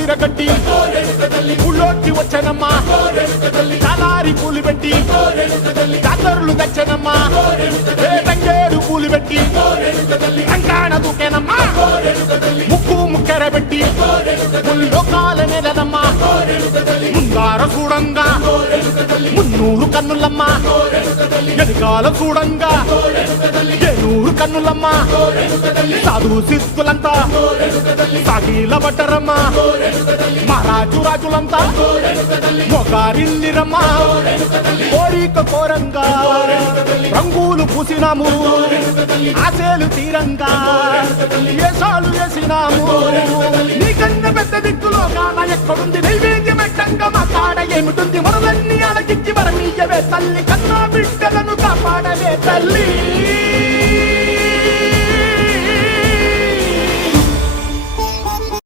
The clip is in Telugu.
విరగట్టి ఊళ్ళోకి వచ్చనమ్మా చాలారి పూలు పెట్టి జాతరులు తెచ్చనమ్మా తంగేరు పూలు పెట్టి రంగాణ దూకేనమ్మా ముక్కు ముక్కెర పెట్టి ముల్లోకాల నెలనమ్మా ముందార చూడంగా మున్నూరు కన్నులమ్మా ఎనకాల చూడంగా ఏనూరు కన్నులమ్మా సాధు సిద్ధులంతా సాగిల పట్టరమ్మా మహారాజు రాజులంతా మొగారిల్లిరమ్మా కోరిక కోరంగా రంగులు పూసినాము ఆశలు తీరంగా ఏసాలు వేసినాము నీకన్నా పెద్ద దిక్కులో కాన ఎక్కడుంది నైవేద్యం ఎట్టంగా మా కాడ ఏమిటుంది మనలన్నీ అలకించి మరమీయవే తల్లి